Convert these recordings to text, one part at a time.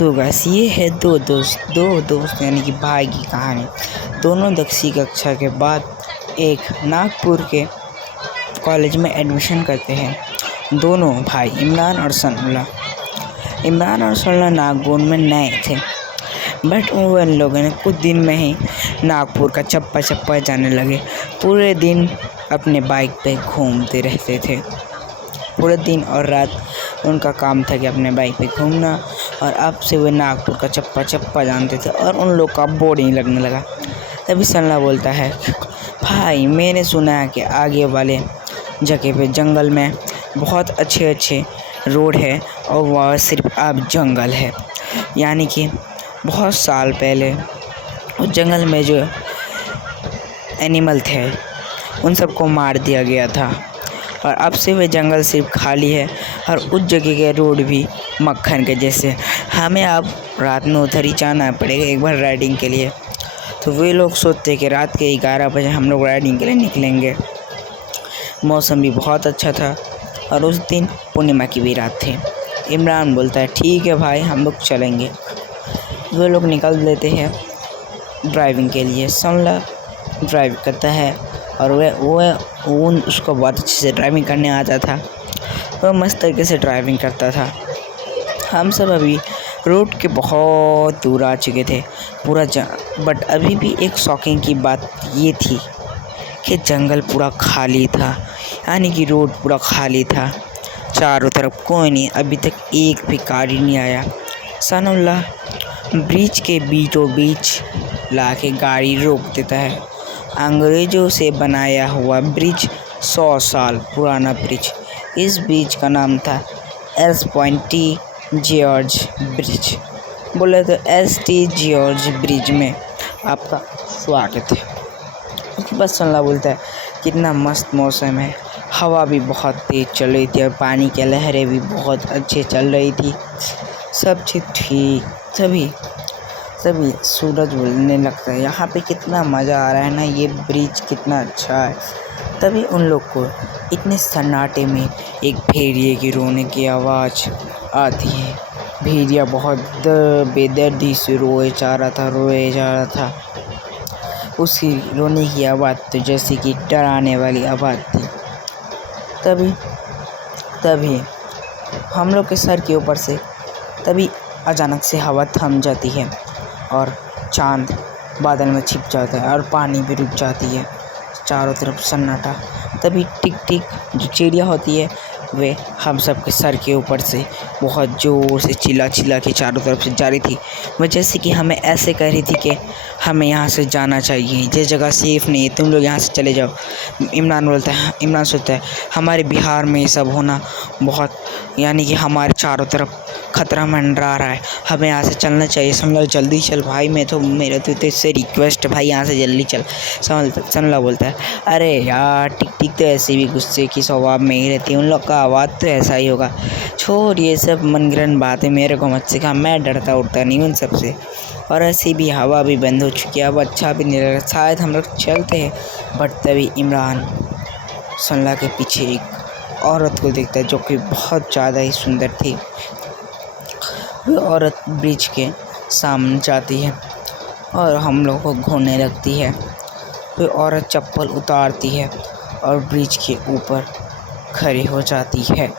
तो गैस ये है दो दोस्त यानी कि भाई की कहानी। दोनों 10वीं कक्षा के बाद एक नागपुर के कॉलेज में एडमिशन करते हैं। दोनों भाई इमरान और सनल्ला नागपुर में नए थे, बट उन लोगों ने कुछ दिन में ही नागपुर का चप्पा जाने लगे। पूरे दिन अपने बाइक पे घूमते रहते थे। पूरे दिन और रात उनका काम था कि अपने बाइक पे घूमना, और अब से वे नागपुर का चप्पा जानते थे और उन लोग का बोरिंग लगने लगा। तभी सनल्ला बोलता है, भाई मैंने सुना है कि आगे वाले जगह पे जंगल में बहुत अच्छे रोड है और वह सिर्फ अब जंगल है। यानी कि बहुत साल पहले उस जंगल में जो एनिमल थे उन सबको मार दिया गया था, और अब से वह जंगल सिर्फ खाली है और उस जगह के रोड भी मक्खन के जैसे। हमें अब रात में उधर ही जाना पड़ेगा एक बार राइडिंग के लिए। तो वे लोग सोचते कि रात के 11 बजे हम लोग राइडिंग के लिए निकलेंगे। मौसम भी बहुत अच्छा था और उस दिन पूर्णिमा की भी रात थी। इमरान बोलता है, ठीक है भाई हम लोग चलेंगे। वे लोग निकल लेते हैं ड्राइविंग के लिए। सनल्ला ड्राइव करता है और उसको बहुत अच्छे से ड्राइविंग करने आता था। वह मस्त तरीके से ड्राइविंग करता था। हम सब अभी रोड के बहुत दूर आ चुके थे बट अभी भी एक शॉकिंग की बात ये थी कि जंगल पूरा खाली था, यानी कि रोड पूरा खाली था। चारों तरफ कोई नहीं, अभी तक एक भी कार ही नहीं आया। सनल्ला ब्रिज के बीचों बीच लाके गाड़ी रोक देता है। अंग्रेज़ों से बनाया हुआ ब्रिज, 100 साल पुराना ब्रिज। इस ब्रिज का नाम था एस.टी. George bridge. बोले तो एस.टी. जॉर्ज ब्रिज में आपका स्वागत है। उसके बाद सनल्ला बोलता है, कितना मस्त मौसम है, हवा भी बहुत तेज़ चल रही थी और पानी की लहरें भी बहुत अच्छे चल रही थी। सब चीज़ ठीक। तभी सूरज बोलने लगता है, यहाँ पे कितना मज़ा आ रहा है ना, ये ब्रिज कितना अच्छा है। तभी उन लोग को इतने सन्नाटे में एक भेड़िए की रोने की आवाज़ आती है। भेड़िया बहुत बेदर्दी से रोए जा रहा था। उसकी रोने की आवाज़ तो जैसे कि डराने वाली आवाज़ थी। तभी हम लोग के सर के ऊपर से अचानक से हवा थम जाती है और चांद बादल में छिप जाता है और पानी भी रुक जाती है। चारों तरफ सन्नाटा। तभी टिक टिक जो चिड़िया होती है वे हम सब के सर के ऊपर से बहुत ज़ोर से चिल्ला के चारों तरफ से जा रही थी। वह जैसे कि हमें ऐसे कह रही थी कि हमें यहाँ से जाना चाहिए, ये जगह सेफ़ नहीं है, तुम लोग यहाँ से चले जाओ। इमरान सोचता है, हमारे बिहार में ये सब होना बहुत, यानी कि हमारे चारों तरफ खतरा मंडरा रहा है, हमें यहाँ से चलना चाहिए। सनल्ला जल्दी चल भाई, मेरा तो इससे रिक्वेस्ट है भाई, यहाँ से जल्दी चल। सनल्ला बोलता है, अरे यार टिक तो ऐसे भी गुस्से की स्वभाव में ही रहती है, उन लोग का आवाज़ तो ऐसा ही होगा। छोड़ ये सब मनगढ़ंत बातें मेरे को मत सिखा, मैं डरता उड़ता नहीं उन सब से। और ऐसी भी हवा भी बंद हो चुकी है, अब अच्छा भी नहीं लग रहा, शायद हम लोग चलते हैं। बट तभी इमरान सनल्ला के पीछे एक औरत को देखता है जो कि बहुत ज़्यादा ही सुंदर थी। वो औरत ब्रिज के सामने जाती है और हम लोग को घूरने लगती है। वो औरत चप्पल उतारती है और ब्रिज के ऊपर खड़ी हो जाती है।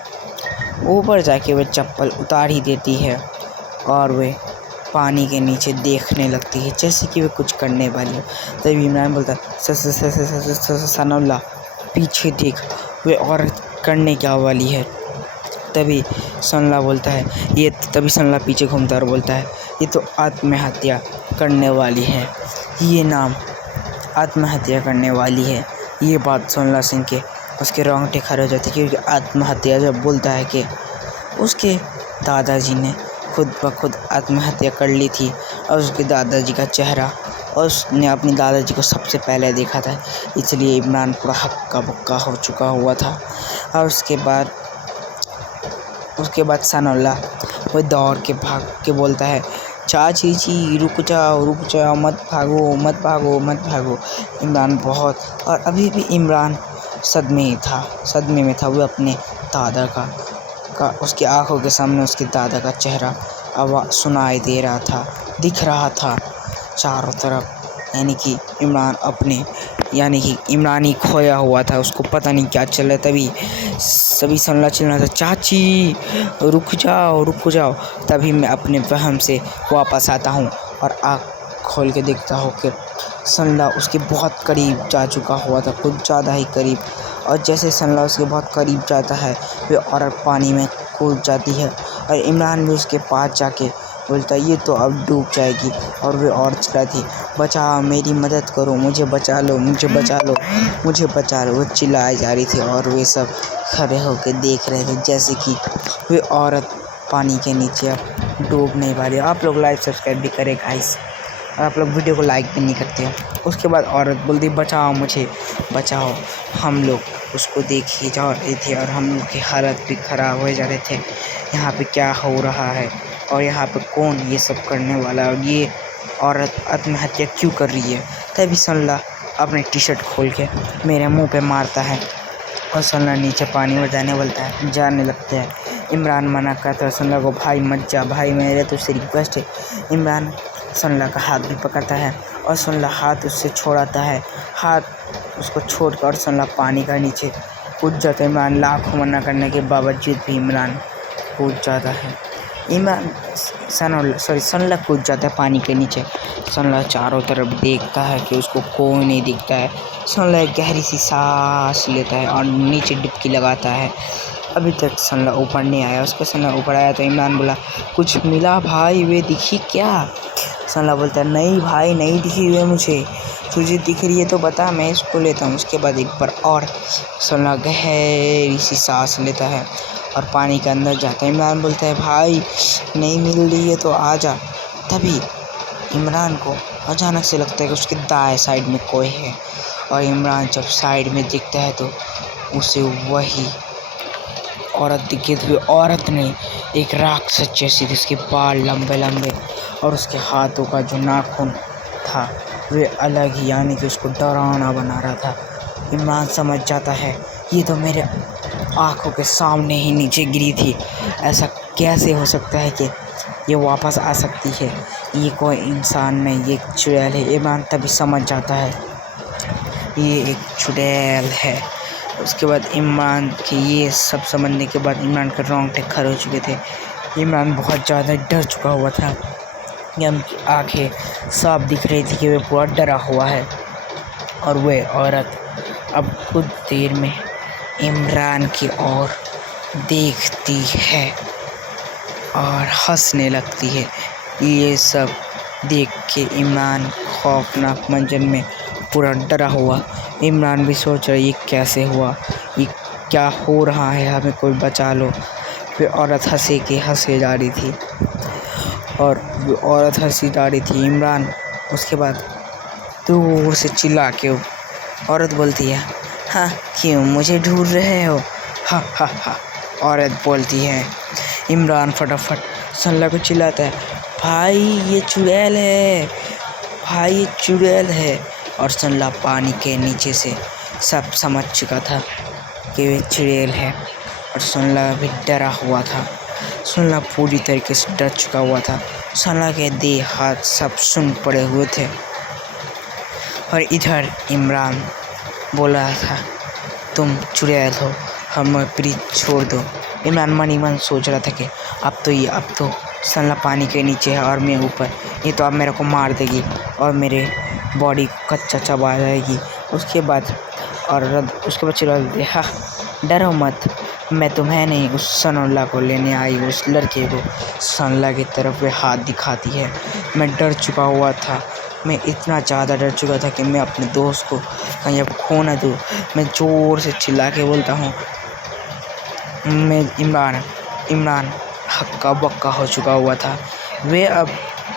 ऊपर जाके वह चप्पल उतार ही देती है और वे पानी के नीचे देखने लगती है जैसे कि वे कुछ करने वाली है। तभी इमरान बोलता है, सनल्ला पीछे देख, वे औरत करने क्या वाली है। तभी सनल्ला पीछे घूमता और बोलता है, ये तो आत्महत्या करने वाली है, ये नाम आत्महत्या करने वाली है। ये बात सनल्ला सुन के उसके रोंगटे खड़े हो जाते हैं, क्योंकि आत्महत्या जब बोलता है कि उसके दादाजी ने खुद ब खुद आत्महत्या कर ली थी और उसके दादाजी का चेहरा, और उसने अपने दादाजी को सबसे पहले देखा था, इसलिए इमरान पूरा हक्का बक्का हो चुका हुआ था। और उसके बाद सनल्ला वो दौड़ के भाग के बोलता है, चाची जी रुक जाओ, मत भागो। इमरान बहुत, और अभी भी इमरान सदमे में था। वो अपने दादा का उसकी आंखों के सामने उसके दादा का चेहरा आवाज़ सुनाई दे रहा था, दिख रहा था चारों तरफ। यानी कि इमरान ही खोया हुआ था, उसको पता नहीं क्या चल रहा। तभी सभी सनला चिल्ला था, चाची रुक जाओ रुक जाओ। तभी मैं अपने वहम से वापस आता हूँ और आँख खोल के देखता हूँ कि सनला उसके बहुत करीब जा चुका हुआ था, कुछ ज़्यादा ही करीब। और जैसे सनला उसके बहुत करीब जाता है, वे औरत पानी में कूद जाती है और इमरान भी उसके पास जाके बोलता है, ये तो अब डूब जाएगी। और वे और चिल्लाती, बचाओ, मेरी मदद करो, मुझे बचा लो, मुझे बचा लो, मुझे बचा लो। वो चिल्लाई जा रही थी और वे सब खड़े होकर देख रहे थे जैसे कि वे औरत पानी के नीचे अब डूब नहीं पा रही। आप लोग लाइक सब्सक्राइब भी करें गाइस, और आप लोग वीडियो को लाइक भी नहीं करते हो। उसके बाद औरत बोलती, बचाओ मुझे, बचाओ। हम लोग उसको देख ही जा रहे थे और हम लोग की हालत भी ख़राब हो जा रहे थे। यहाँ पे क्या हो रहा है और यहाँ पे कौन ये सब करने वाला है और ये औरत आत्महत्या क्यों कर रही है। तभी सनला अपने टी शर्ट खोल के मेरे मुंह पे मारता है और सनला नीचे पानी में जाने लगता है। इमरान मना करता है सनला को, भाई मत जा भाई, मेरे तो से रिक्वेस्ट है। इमरान सनला का हाथ भी पकड़ता है और सनला हाथ उससे छोड़ाता है। हाथ उसको छोड़कर सनला पानी का नीचे कूद जाता है। इमरान लाखों मना करने के बावजूद भी इमरान कूद जाता है। सनला कूद जाता है पानी के नीचे। सनला चारों तरफ देखता है कि उसको कोई नहीं दिखता है। सनला एक गहरी सी सांस लेता है और नीचे डुबकी लगाता है। अभी तक सनला ऊपर नहीं आया। उसको सनला ऊपर आया तो इमरान बोला, कुछ मिला भाई, वे दिखी क्या। सनला बोलता है, नहीं भाई नहीं दिखी वे मुझे, तुझे दिख रही है तो बता, मैं इसको लेता हूँ। उसके बाद एक बार और सनला गहरी सी सांस लेता है और पानी के अंदर जाता है। इमरान बोलता है, भाई नहीं मिल रही है तो आ जा। तभी इमरान को अचानक से लगता है कि उसके दाएं साइड में कोई है और इमरान जब साइड में देखता है तो उसे वही औरत दिखी थी। औरत ने एक राक्षस जैसी थी, उसके बाल लंबे लंबे और उसके हाथों का जो नाखून था वे अलग ही, यानी कि उसको डरावना बना रहा था। इमरान समझ जाता है, ये तो मेरे आँखों के सामने ही नीचे गिरी थी, ऐसा कैसे हो सकता है कि ये वापस आ सकती है, ये कोई इंसान नहीं, ये एक चुड़ैल है। इमरान तभी समझ जाता है ये एक चुड़ैल है। उसके बाद इमरान के ये सब समझने के बाद इमरान के रोंगटे खड़े हो चुके थे। इमरान बहुत ज़्यादा डर चुका हुआ था, उनकी आंखें साफ दिख रही थी कि वे पूरा डरा हुआ है। और वह औरत अब कुछ देर में इमरान की ओर देखती है और हंसने लगती है। ये सब देख के इमरान खौफनाक मंजर में पूरा डरा हुआ। इमरान भी सोच रहा है ये कैसे हुआ, ये क्या हो रहा है, हमें कोई बचा लो। फिर औरत हंसे जा रही थी और वो औरत हंसी जा रही थी। इमरान उसके बाद दूर से चिल्ला के औरत बोलती है, हाँ क्यों मुझे ढूंढ रहे हो, हा हा हा। औरत बोलती है। इमरान फटाफट सनला को चिल्लाता है, भाई ये चुड़ैल है, भाई ये चुड़ैल है। और सनला पानी के नीचे से सब समझ चुका था कि वे चुड़ैल है और सनला भी डरा हुआ था। सनला पूरी तरीके से डर चुका हुआ था। सनला के देह हाथ सब सुन पड़े हुए थे। और इधर इमरान बोल रहा था, तुम चुड़ैल हो, हमें प्लीज छोड़ दो। इमरान मन ही मन सोच रहा था कि अब तो सनला पानी के नीचे है और मैं ऊपर, ये तो अब मेरे को मार देगी और मेरे बॉडी कच्चा चबा जाएगी। उसके बाद चिल्ला देती, हाँ डरो मत, मैं तुम्हें नहीं उस सनला को लेने आई, उस लड़के को। सनला की तरफ वे हाथ दिखाती है। मैं डर चुका हुआ था, मैं इतना ज़्यादा डर चुका था कि मैं अपने दोस्त को कहीं अब खो न दूँ। मैं ज़ोर से चिल्ला के बोलता हूँ, मैं इमरान हक्का बक्का हो चुका हुआ था। वे अब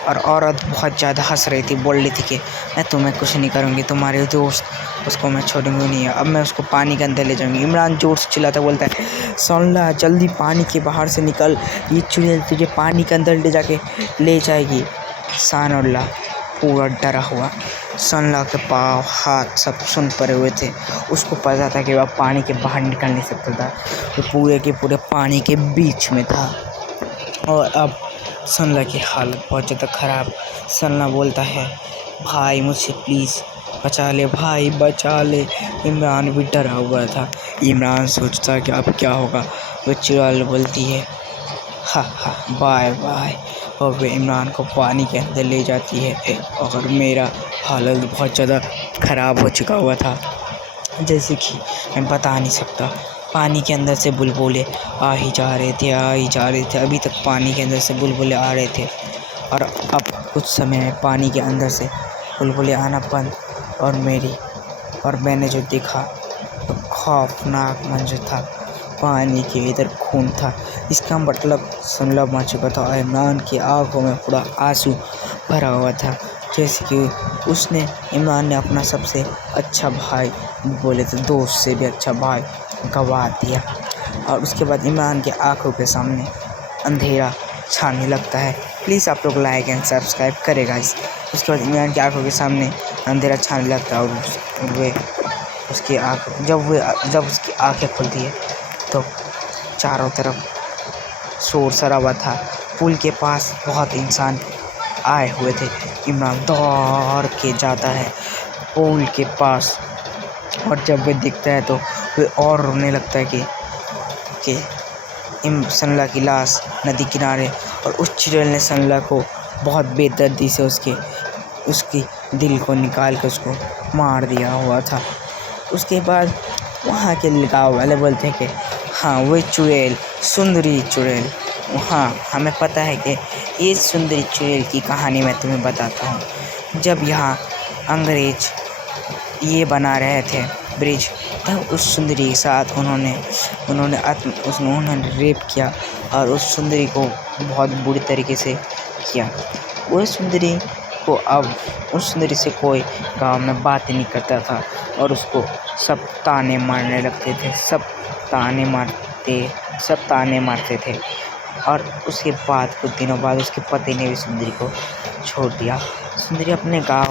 और औरत बहुत ज़्यादा हंस रही थी, बोल रही थी कि मैं तुम्हें कुछ नहीं करूँगी, तुम्हारे दोस्त उसको मैं छोड़ूंगी नहीं, अब मैं उसको पानी के अंदर ले जाऊँगी। इमरान जोर से चिल्लाता बोलता है, सनला जल्दी पानी के बाहर से निकल, ये चुड़ैल तुझे पानी के अंदर ले जाके ले जाएगी। सनला पूरा डरा हुआ, सनला के पाँव हाथ सब सुन पड़े हुए थे। उसको पता था कि वह पानी के बाहर निकल नहीं सकता था, वो पूरे के पूरे पानी के बीच में था। और अब सनला की हालत बहुत ज़्यादा ख़राब। सनला बोलता है, भाई मुझसे प्लीज़ बचा ले, भाई बचा ले। इमरान भी डरा हुआ था। इमरान सोचता कि अब क्या होगा। वो चुड़ैल बोलती है, हा हा बाय बाय, और वे इमरान को पानी के अंदर ले जाती है। और मेरा हालत बहुत ज़्यादा ख़राब हो चुका हुआ था, जैसे कि मैं बता नहीं सकता। पानी के अंदर से बुलबुले आ ही जा रहे थे, आ ही जा रहे थे। अभी तक पानी के अंदर से बुलबुले आ रहे थे, और अब कुछ समय में पानी के अंदर से बुलबुले आना बंद। और मैंने जो देखा तो खौफनाक मंजर था। पानी के इधर खून था। इसका मतलब सनला मर चुका था और इमरान की आंखों में पूरा आंसू भरा हुआ था, जैसे कि इमरान ने अपना सबसे अच्छा भाई, बोले तो दोस्त से भी अच्छा भाई, गंवा दिया। और उसके बाद इमरान की आंखों के सामने अंधेरा छाने लगता है। प्लीज़ आप लोग लाइक एंड सब्सक्राइब करें गाइस। उसके बाद इमरान की आंखों के सामने अंधेरा छाने लगता है, और जब उसकी आंखें खुलती है तो चारों तरफ शोर शराबा था। पुल के पास बहुत इंसान आए हुए थे। इमरान दौड़ के जाता है पुल के पास, और जब वह दिखता है तो वह और रोने लगता है कि सनला की लाश नदी किनारे, और उस चुड़ैल ने सनला को बहुत बेदर्दी से उसकी दिल को निकाल कर उसको मार दिया हुआ था। उसके बाद वहाँ के गाँव वाले बोलते हैं कि हाँ, वही चुड़ैल, सुंदरी चुड़ैल। हाँ, हमें पता है कि ये सुंदरी चुड़ैल की कहानी मैं तुम्हें बताता हूँ। जब यहाँ अंग्रेज ये बना रहे थे ब्रिज, तब उस सुंदरी के साथ उन्होंने रेप किया, और उस सुंदरी को बहुत बुरी तरीके से किया। उस सुंदरी से कोई गांव में बात नहीं करता था, और उसको सब ताने मारने लगते थे, सब ताने मारते थे। और उसके बाद कुछ दिनों बाद उसके पति ने भी सुंदरी को छोड़ दिया। सुंदरी अपने गांव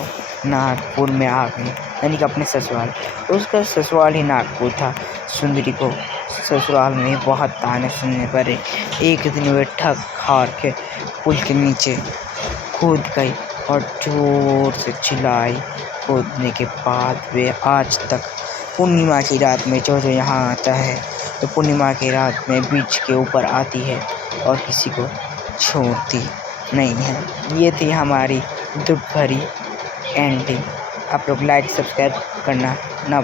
नागपुर में आ गई, यानी कि अपने ससुराल। उसका ससुराल ही नागपुर था। सुंदरी को ससुराल में बहुत ताने सुनने पड़े। एक दिन वे ठग हार के पुल के नीचे कूद गई और जोर से चिल्लाई। कूदने के बाद वे आज तक पूर्णिमा की रात में जो यहाँ आता है, तो पूर्णिमा की रात में ब्रिज के ऊपर आती है और किसी को छोड़ती नहीं है। ये थी हमारी दुख भरी एंडिंग। आप लोग लाइक सब्सक्राइब करना ना